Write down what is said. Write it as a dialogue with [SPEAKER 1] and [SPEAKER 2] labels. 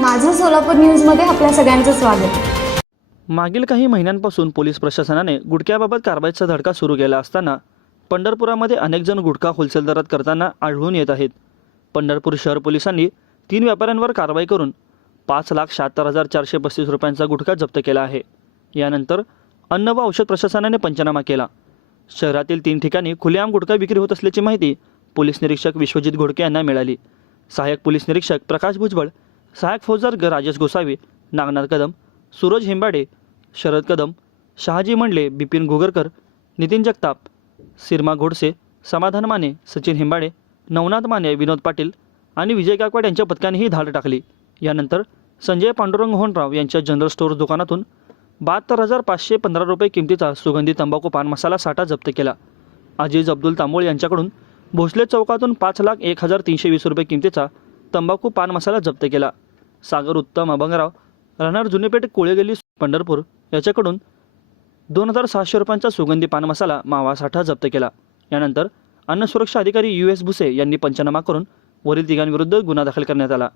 [SPEAKER 1] माझं सोलापूर न्यूजमध्ये आपल्या सगळ्यांचं स्वागत.
[SPEAKER 2] मागील काही महिन्यांपासून पोलीस प्रशासनाने गुटख्याबाबत कारवाईचा धडका सुरू केला असताना पंढरपुरामध्ये अनेक जण गुटखा होलसेल दरात करताना आढळून येत आहेत. पंढरपूर शहर पोलिसांनी तीन व्यापाऱ्यांवर कारवाई करून पाच लाख शहात्तर हजार चारशे पस्तीस रुपयांचा गुटखा जप्त केला आहे. यानंतर अन्न व औषध प्रशासनाने पंचनामा केला. शहरातील तीन ठिकाणी खुलेआम गुटखा विक्री होत असल्याची माहिती पोलीस निरीक्षक विश्वजित घोडके यांना मिळाली. सहाय्यक पोलीस निरीक्षक प्रकाश भुजबळ सहायक फौजदार ग राजेश गोसावी नागनाथ कदम सूरज हेंबाडे शरद कदम शहाजी मंडले बिपिन घुगरकर नितीन जगताप सिरमा घोडसे समाधान माने सचिन हेंबाडे नवनाथ माने विनोद पाटील आणि विजय गायकवाड यांच्या पथकानेही धाड टाकली. यानंतर संजय पांडुरंग होनराव यांच्या जनरल स्टोअर दुकानातून बहात्तर हजार पाचशे पंधरा रुपये किमतीचा सुगंधी तंबाखू पान मसाला साठा जप्त केला. अजीज अब्दुल तांबोळ यांच्याकडून भोसले चौकातून पाच लाख एक हजार तीनशे वीस रुपये किमतीचा तंबाखू पान मसाला जप्त केला. सागर उत्तम अभंगराव राहणार जुनेपेठ कोळेगल्ली पंढरपूर. याच्याकडून दोन हजार सहाशे रुपयांचा सुगंधी पान मसाला मावा साठा जप्त केला. यानंतर अन्न सुरक्षा अधिकारी यू एस भुसे यांनी पंचनामा करून वरील तिघांविरुद्ध गुन्हा दाखल करण्यात आला.